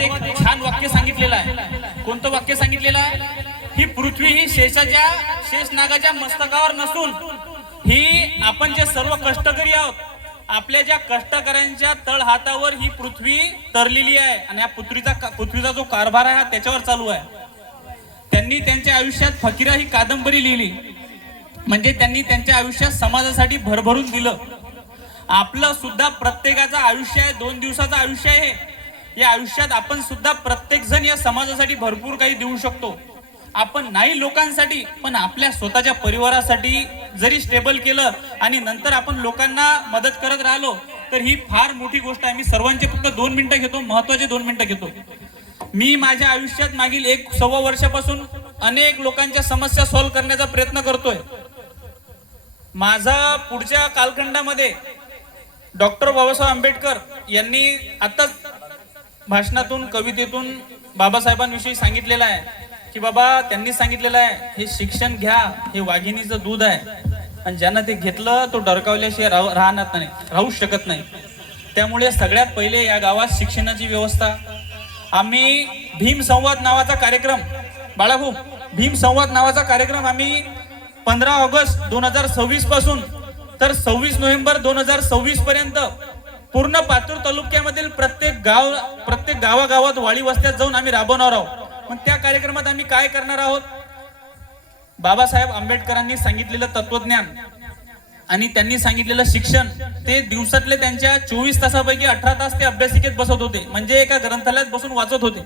एक छान वाक्य सांगितलेलं आहे. कोणतं वाक्य सांगितलेलं आहे? ही पृथ्वी ही शेषनागाच्या मस्तकावर नसून ही आपण जे सर्व कष्टकरी आहोत, आपल्या ज्या कष्टकऱ्यांच्या तळहातावर ही पृथ्वी तरलेली आहे आणि या पृथ्वीचा जो कारभार आहे हा त्याच्यावर चालू आहे. त्यांनी त्यांच्या आयुष्यात फकीरा ही कादंबरी लिहिली, म्हणजे त्यांनी त्यांच्या आयुष्यात समाजासाठी भरभरून दिलं. आपलं सुद्धा प्रत्येकाचं आयुष्य आहे, 2 दिवसाचं आयुष्य आहे. या आयुष्यात आपण सुद्धा प्रत्येक जण या समाजासाठी भरपूर काही देऊ शकतो. आपण नाही लोकांसाठी पण आपल्या स्वतःच्या परिवारासाठी जरी स्टेबल केलं आणि नंतर आपण लोकांना मदत करत राहिलो तर ही फार मोठी गोष्ट आहे. मी सर्वांचे फक्त 2 मिनिटं घेतो, महत्वाचे 2 मिनिटं घेतो. मी माझ्या आयुष्यात मागील 1-1.25 वर्षापासून अनेक लोकांच्या समस्या सॉल्व्ह करण्याचा प्रयत्न करतोय. माझा पुढच्या कालखंडामध्ये डॉक्टर बाबासाहेब आंबेडकर यांनी आताच भाषणातून कवितेतून बाबासाहेबांविषयी सांगितलेलं आहे की बाबा त्यांनी सांगितलेलं आहे हे शिक्षण घ्या, हे वाघिणीचं दूध आहे आणि ज्यानं ते घेतलं तो डरकावल्याशिवाय राहू शकत नाही. त्यामुळे सगळ्यात पहिले या गावात शिक्षणाची व्यवस्था. आम्ही भीम संवाद नावाचा कार्यक्रम, बाळाभाऊ, भीम संवाद नावाचा कार्यक्रम आम्ही 15 ऑगस्ट 2026 पासून तर 26 नोव्हेंबर 2026 पर्यंत पूर्ण पातूर तालुक्यामधील प्रत्येक गावागावात वाडी वस्त्यात जाऊन आम्ही राबवणार आहोत. मग त्या कार्यक्रमात आम्ही काय करणार आहोत? बाबासाहेब आंबेडकरांनी सांगितलेलं तत्वज्ञान आणि त्यांनी सांगितलेलं शिक्षण ते दिवसातले त्यांच्या 24 तासापैकी 18 तास ते अभ्यासिकेत बसत होते, म्हणजे एका ग्रंथालयात बसून वाचत होते.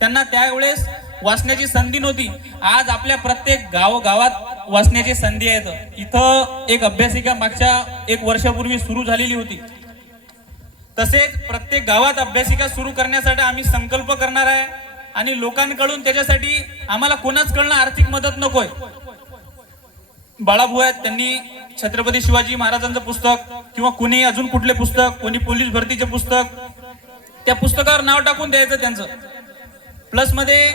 त्यांना त्यावेळेस वाचण्याची संधी नव्हती. आज आपल्या प्रत्येक गावात वाचण्याची संधी आहे. इथं एक अभ्यासिका मागच्या 1 वर्षापूर्वी सुरू झालेली होती. तसेच प्रत्येक गावात अभ्यासिका सुरू करण्यासाठी आम्ही संकल्प करणार आहे आणि लोकांकडून त्याच्यासाठी आम्हाला कोणाचकडनं आर्थिक मदत नकोय. बाळाभाऊ आहेत, त्यांनी छत्रपती शिवाजी महाराजांचं पुस्तक किंवा कुणी अजून कुठले पुस्तक, कोणी पोलीस भरतीचे पुस्तक, त्या पुस्तकावर नाव टाकून द्यायचं त्यांचं. प्लस मध्ये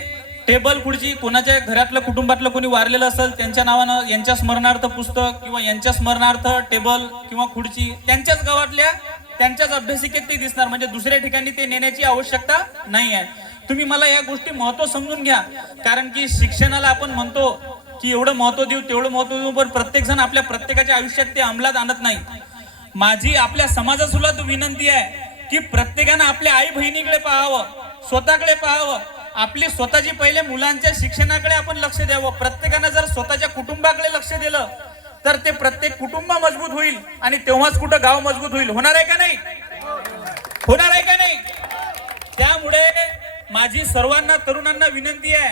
टेबल खुर्ची, कोणाच्या घरातलं कुटुंबातलं कोणी वारलेलं असेल त्यांच्या नावानं यांच्या स्मरणार्थ पुस्तक किंवा यांच्या स्मरणार्थ टेबल किंवा खुर्ची त्यांच्याच गावातल्या त्यांच्याच अभ्यासिकेत ते दिसणार, म्हणजे दुसऱ्या ठिकाणी ते नेण्याची आवश्यकता नाही आहे. तुम्ही मला या गोष्टी महत्व समजून घ्या, कारण की शिक्षणाला आपण म्हणतो की एवढं महत्व देऊ तेवढं महत्व देऊ, पण प्रत्येक जण आपल्या प्रत्येकाच्या आयुष्यात ते अंमलात आणत नाही. माझी आपल्या समाजासुद्धा विनंती आहे की प्रत्येकानं आपल्या आई बहिणीकडे पाहावं, स्वतःकडे पाहावं, आपली स्वतःची पहिले मुलांच्या शिक्षणाकडे आपण लक्ष द्यावं. प्रत्येकानं जर स्वतःच्या कुटुंबाकडे लक्ष दिलं तर ते प्रत्येक कुटुंब मजबूत होईल आणि तेव्हाच कुठं गाव मजबूत होईल. होणार आहे का नाही? होणार आहे का नाही? त्यामुळे माझी सर्वांना तरुणांना विनंती आहे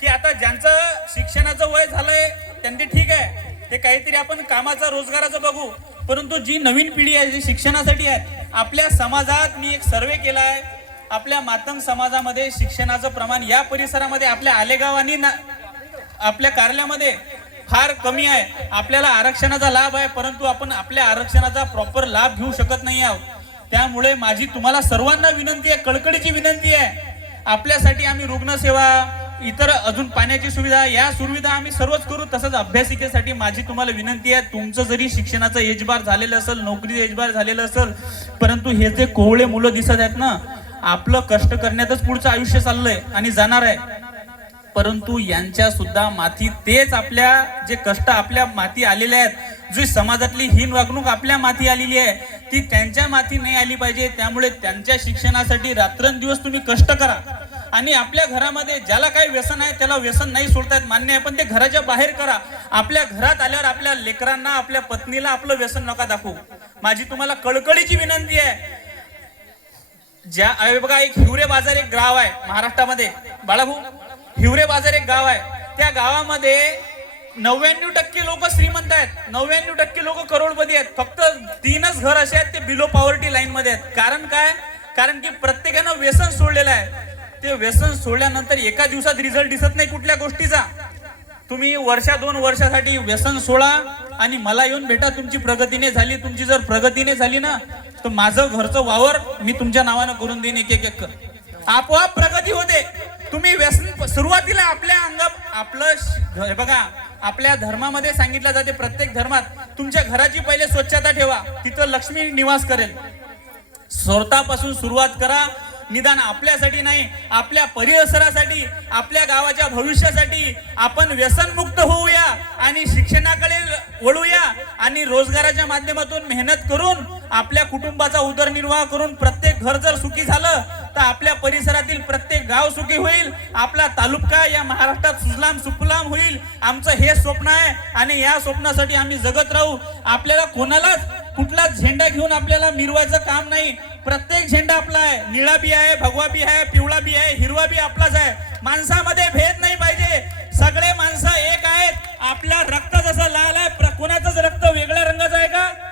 की आता ज्यांचं शिक्षणाचं वय झालंय त्यांनी ठीक आहे, ते काहीतरी आपण कामाचं रोजगाराचं बघू, परंतु जी नवीन पिढी आहे जी शिक्षणासाठी आहे, आपल्या समाजात मी एक सर्वे केला आहे. आपल्या मातंग समाजामध्ये शिक्षणाचं प्रमाण या परिसरामध्ये आपल्या आलेगाव आणि आपल्या कार्यालयामध्ये फार कमी आहे. आपल्याला आरक्षणाचा लाभ आहे, परंतु आपण आपल्या आरक्षणाचा प्रॉपर लाभ घेऊ शकत नाही आहोत. त्यामुळे माझी तुम्हाला सर्वांना विनंती आहे, कळकळीची विनंती आहे, आपल्यासाठी आम्ही रुग्णसेवा, इतर अजून पाण्याची सुविधा, या सुविधा आम्ही सर्वच करू. तसंच अभ्यासिकेसाठी माझी तुम्हाला विनंती आहे, तुमचं जरी शिक्षणाचं एज बार झालेलं असेल, नोकरीचं एज बार झालेलं असेल, परंतु हे जे कोवळे मुलं दिसत आहेत ना, आपलं कष्ट करण्यातच पुढचं आयुष्य चाललंय आणि जाणार आहे, परंतु यांच्या सुद्धा माथी तेच आपल्या जे कष्ट आपल्या माथी आलेले आहेत, जी समाजातली हीन वागणूक आपल्या माथी आलेली आहे ती त्यांच्या माथी नाही आली पाहिजे. त्यामुळे त्यांच्या शिक्षणासाठी रात्रंदिवस तुम्ही कष्ट करा आणि आपल्या घरामध्ये ज्याला काही व्यसन आहे त्याला व्यसन नाही सोडतायत मान्य आहे, पण ते घराच्या बाहेर करा. आपल्या घरात आल्यावर आपल्या लेकरांना, आपल्या पत्नीला आपलं व्यसन नका दाखवू. माझी तुम्हाला कळकळीची विनंती आहे. बघा, एक हिवरे बाजार एक गाव आहे महाराष्ट्रामध्ये, बाळाभाऊ, हिवरे बाजार एक गाव आहे. त्या गावामध्ये 99% लोक श्रीमंत आहेत, 99% लोक करोडपती आहेत. फक्त 3च घर असे आहेत ते बिलो पॉवर्टी लाईन मध्ये आहेत. कारण काय? कारण की प्रत्येकानं व्यसन सोडलेलं आहे. ते व्यसन सोडल्यानंतर एका दिवसात रिझल्ट दिसत नाही कुठल्या गोष्टीचा. तुम्ही 1-2 वर्षासाठी व्यसन सोडा आणि मला येऊन भेटा, तुमची प्रगतीने झाली. तुमची जर प्रगतीने झाली ना तर माझं घरचं वावर मी तुमच्या नावानं करून देईन, एक एक आपोआप प्रगती होते. तुम्ही व्यसन सुरुवातीला आपल्या आपलं बघा, आपल्या धर्मामध्ये सांगितलं जाते, प्रत्येक धर्मात तुमच्या घराची पहिले स्वच्छता ठेवा, तिथं लक्ष्मी निवास करेल. स्वतःपासून सुरुवात करा, निदान आपल्यासाठी नाही, आपल्या परिसरासाठी, आपल्या गावाच्या भविष्यासाठी आपण व्यसनमुक्त होऊया आणि शिक्षणाकडे वळूया आणि रोजगाराच्या माध्यमातून मेहनत करून आपल्या कुटुंबाचा उदरनिर्वाह करून प्रत्येक घर जर सुखी झालं तर आपल्या परिसरातील प्रत्येक गाव सुखी होईल, आपला तालुका या महाराष्ट्रात सुजलाम सुफलाम होईल. आमचं हे स्वप्न आहे आणि या स्वप्नासाठी आम्ही जगत राहू. आपल्याला कोणालाच कुठला झेंडा घेऊन आपल्याला मिरवायचं काम नाही. प्रत्येक झेंडा आपला आहे. निळा बी आहे, भगवा बी आहे, पिवळा बी आहे, हिरवा बी आपलाच आहे. माणसामध्ये भेद नाही पाहिजे. सगळे माणसं एक आहेत. आपल्या रक्त जसं लाल आहे, कोणाचंच रक्त वेगळ्या रंगाचं